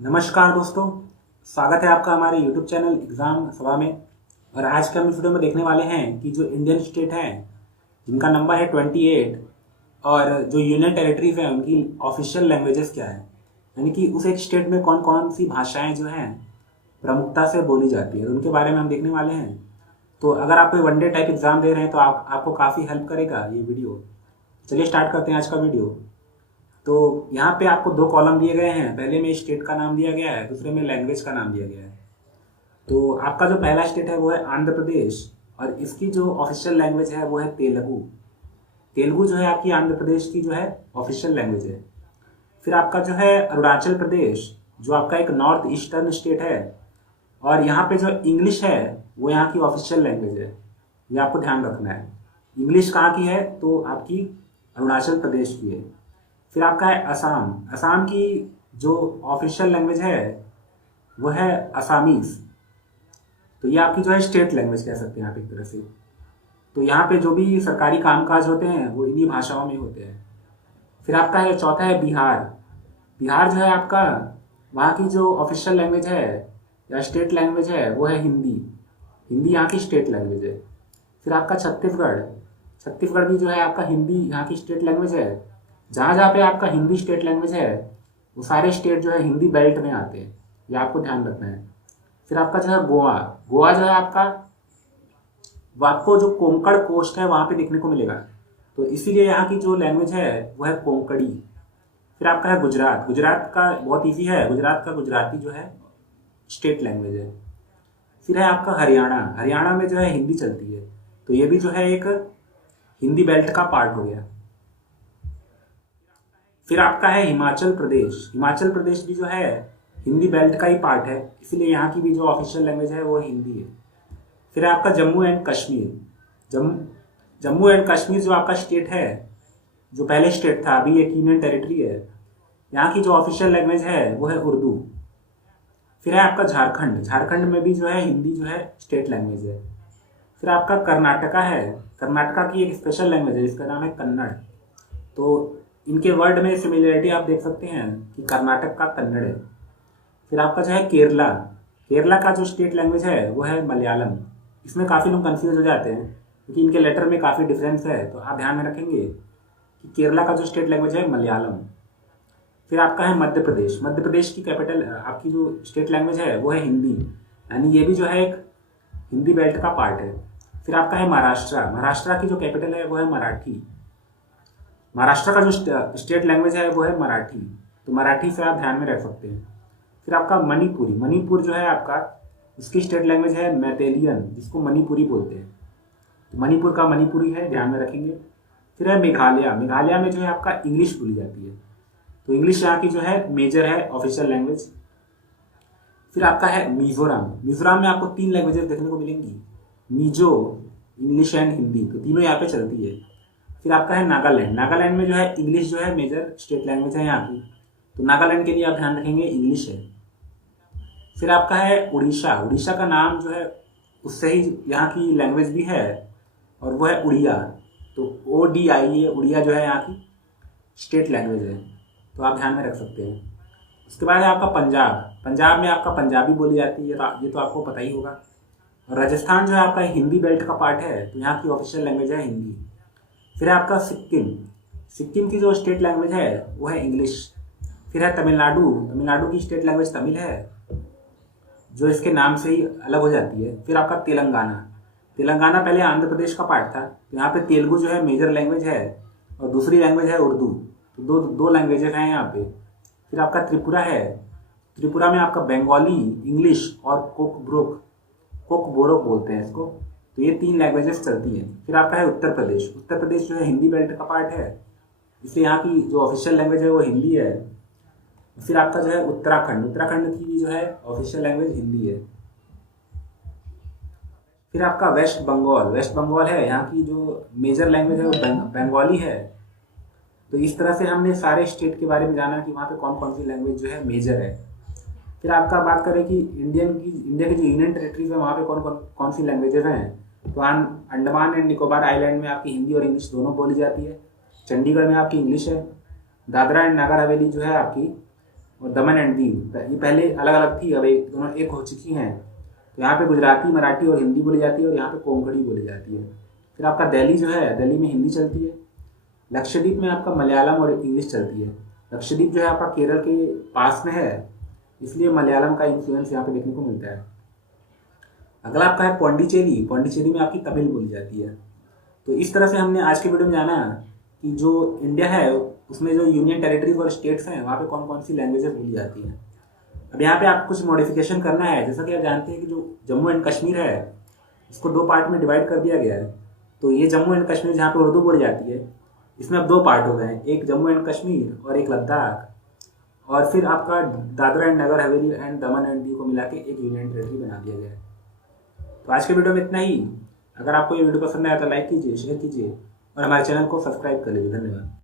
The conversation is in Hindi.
नमस्कार दोस्तों, स्वागत है आपका हमारे YouTube चैनल एग्ज़ाम सभा में। और आज के हम इस वीडियो में देखने वाले हैं कि जो इंडियन स्टेट हैं जिनका नंबर है 28 और जो यूनियन टेरिटरीज हैं उनकी ऑफिशियल लैंग्वेजेस क्या है, यानी कि उस एक स्टेट में कौन कौन सी भाषाएं जो हैं प्रमुखता से बोली जाती है, उनके बारे में हम देखने वाले हैं। तो अगर आप कोई वनडे टाइप एग्ज़ाम दे रहे हैं तो आपको काफ़ी हेल्प करेगा ये वीडियो। चलिए स्टार्ट करते हैं आज का वीडियो। तो यहाँ पे आपको दो कॉलम दिए गए हैं, पहले में स्टेट का नाम दिया गया है, दूसरे में लैंग्वेज का नाम दिया गया है। तो आपका जो पहला स्टेट है वो है आंध्र प्रदेश और इसकी जो ऑफिशियल लैंग्वेज है वो है तेलुगु। तेलुगु जो है आपकी आंध्र प्रदेश की जो है ऑफिशियल लैंग्वेज है। फिर आपका जो है अरुणाचल प्रदेश, जो आपका एक नॉर्थ ईस्टर्न स्टेट है, और यहाँ पे जो इंग्लिश है वो यहाँ की ऑफिशियल लैंग्वेज है। ये आपको ध्यान रखना है। इंग्लिश कहाँ की है तो आपकी अरुणाचल प्रदेश की है। फिर आपका है असम। असम की जो ऑफिशियल लैंग्वेज है वो है असामीज। तो ये आपकी जो है स्टेट लैंग्वेज कह सकते हैं आप एक तरह से। तो यहाँ पे जो भी सरकारी कामकाज होते हैं वो इन्हीं भाषाओं में होते हैं। फिर आपका है चौथा है बिहार। बिहार जो है आपका, वहाँ की जो ऑफिशियल लैंग्वेज है या स्टेट लैंग्वेज है वो है हिंदी। हिंदी यहाँ की स्टेट लैंग्वेज है। फिर आपका छत्तीसगढ़। छत्तीसगढ़ भी जो है आपका हिंदी यहाँ की स्टेट लैंग्वेज है। जहाँ जहाँ पे आपका हिंदी स्टेट लैंग्वेज है वो सारे स्टेट जो है हिंदी बेल्ट में आते हैं, ये आपको ध्यान रखना है। फिर आपका जो है गोवा। गोवा जो है आपका, वो आपको जो कोंकण कोस्ट है वहाँ पे देखने को मिलेगा, तो इसीलिए यहाँ की जो लैंग्वेज है वो है कोंकणी। फिर आपका है गुजरात। गुजरात का बहुत ईजी है, गुजरात का गुजराती जो है स्टेट लैंग्वेज है। फिर है आपका हरियाणा। हरियाणा में जो है हिंदी चलती है, तो ये भी जो है एक हिंदी बेल्ट का पार्ट हो गया। फिर आपका है हिमाचल प्रदेश। हिमाचल प्रदेश भी जो है हिंदी बेल्ट का ही पार्ट है, इसलिए यहाँ की भी जो ऑफिशियल लैंग्वेज है वो हिंदी है। फिर है आपका जम्मू एंड कश्मीर। जम्मू जम्मू एंड कश्मीर जो आपका स्टेट है, जो पहले स्टेट था अभी एक यूनियन टेरिटरी है, यहाँ की जो ऑफिशियल लैंग्वेज है वो है उर्दू। फिर है आपका झारखंड। झारखंड में भी जो है हिंदी जो है स्टेट लैंग्वेज है। फिर आपका कर्नाटका है। कर्नाटका की एक स्पेशल लैंग्वेज है जिसका नाम है कन्नड़। तो इनके वर्ड में सिमिलरिटी आप देख सकते हैं कि कर्नाटक का कन्नड़ है। फिर आपका जो है केरला। केरला का जो स्टेट लैंग्वेज है वो है मलयालम। इसमें काफ़ी लोग कंफ्यूज हो जाते हैं क्योंकि इनके लेटर में काफ़ी डिफरेंस है, तो आप ध्यान में रखेंगे कि केरला का जो स्टेट लैंग्वेज है मलयालम। फिर आपका है मध्य प्रदेश। मध्य प्रदेश की कैपिटल, आपकी जो स्टेट लैंग्वेज है वो है हिंदी, यानी ये भी जो है एक हिंदी बेल्ट का पार्ट है। फिर आपका है महाराष्ट्र। महाराष्ट्र की जो कैपिटल है वो है मराठी। महाराष्ट्र का जो स्टेट लैंग्वेज है वो है मराठी, तो मराठी से आप ध्यान में रख सकते हैं। फिर आपका मणिपुरी। मणिपुर जो है आपका, उसकी स्टेट लैंग्वेज है मैतेलियन, जिसको मणिपुरी बोलते हैं। तो मणिपुर का मणिपुरी है, ध्यान में रखेंगे। फिर है मेघालय। मेघालय में जो है आपका इंग्लिश बोली जाती है, तो इंग्लिश यहाँ की जो है मेजर है ऑफिशियल लैंग्वेज। फिर आपका है मिजोरम। मिजोरम में आपको तीन लैंग्वेजेस देखने को मिलेंगी, मिजो, इंग्लिश एंड हिंदी, तो तीनों यहाँ पे चलती है। फिर आपका है नागालैंड। नागालैंड में जो है इंग्लिश जो है मेजर स्टेट लैंग्वेज है यहाँ की, तो नागालैंड के लिए आप ध्यान रखेंगे इंग्लिश है। फिर आपका है उड़ीसा। उड़ीसा का नाम जो है उससे ही यहाँ की लैंग्वेज भी है, और वो है उड़िया। तो ODIA, उड़िया जो है यहाँ की स्टेट लैंग्वेज है, तो आप ध्यान में रख सकते हैं। उसके बाद है आपका पंजाब। पंजाब में आपका पंजाबी बोली जाती है, ये तो आपको पता ही होगा। और राजस्थान जो है आपका हिंदी बेल्ट का पार्ट है, तो यहाँ की ऑफिशियल लैंग्वेज है हिंदी। फिर है आपका सिक्किम। सिक्किम की जो स्टेट लैंग्वेज है वो है इंग्लिश। फिर है तमिलनाडु। तमिलनाडु की स्टेट लैंग्वेज तमिल है, जो इसके नाम से ही अलग हो जाती है। फिर आपका तेलंगाना। तेलंगाना पहले आंध्र प्रदेश का पार्ट था, तो यहाँ पे तेलुगु जो है मेजर लैंग्वेज है और दूसरी लैंग्वेज है उर्दू, तो दो दो लैंग्वेजेस हैं यहाँ पे। फिर आपका त्रिपुरा है। त्रिपुरा में आपका बंगाली, इंग्लिश और कोकबोरोक बोलते हैं इसको, तो ये तीन लैंग्वेजेस चलती हैं। फिर आपका है उत्तर प्रदेश। उत्तर प्रदेश जो है हिंदी बेल्ट का पार्ट है, इसलिए यहाँ की जो ऑफिशियल लैंग्वेज है वो हिंदी है। फिर आपका जो है उत्तराखंड। उत्तराखंड की भी जो है ऑफिशियल लैंग्वेज हिंदी है। फिर आपका वेस्ट बंगाल। वेस्ट बंगाल है, यहाँ की जो मेजर लैंग्वेज है वो बंगाली है। तो इस तरह से हमने सारे स्टेट के बारे में जाना कि वहाँ पे कौन कौन सी लैंग्वेज जो है मेजर है। फिर आपका बात करें कि इंडिया की जो यूनियन टेरिटरीज है वहाँ पे कौन कौन कौन सी लैंग्वेजेस हैं, तो अंडमान एंड निकोबार आइलैंड में आपकी हिंदी और इंग्लिश दोनों बोली जाती है। चंडीगढ़ में आपकी इंग्लिश है। दादरा एंड नागर हवेली जो है आपकी, और दमन एंड दीव, ये पहले अलग अलग थी, अब एक दोनों एक हो चुकी हैं। तो यहाँ पे गुजराती, मराठी और हिंदी बोली जाती है, और यहाँ पे कोंकणी बोली जाती है। फिर आपका दिल्ली जो है, दिल्ली में हिंदी चलती है। लक्षद्वीप में आपका मलयालम और इंग्लिश चलती है। लक्षद्वीप जो है आपका केरल के पास में है, इसलिए मलयालम का इन्फ्लुएंस यहाँ पे देखने को मिलता है। अगला आपका है पौंडीचेरी। पौंडीचेरी में आपकी तमिल बोली जाती है। तो इस तरह से हमने आज के वीडियो में जाना कि जो इंडिया है उसमें जो यूनियन टेरिटरीज और स्टेट्स हैं वहाँ पे कौन कौन सी लैंग्वेजेस बोली जाती हैं। अब यहाँ पे आपको कुछ मॉडिफिकेशन करना है। जैसा कि आप जानते हैं कि जो जम्मू एंड कश्मीर है इसको दो पार्ट में डिवाइड कर दिया गया है। तो ये जम्मू एंड कश्मीर जहाँ पे उर्दू बोली जाती है, इसमें अब दो पार्ट हो गए हैं, एक जम्मू एंड कश्मीर और एक लद्दाख। और फिर आपका Dadra and Nagar Haveli and Daman and Diu को मिला के एक यूनियन टेरिटरी बना दिया गया है। तो आज के वीडियो में इतना ही। अगर आपको ये वीडियो पसंद आया तो लाइक कीजिए, शेयर कीजिए और हमारे चैनल को सब्सक्राइब कर लीजिए। धन्यवाद।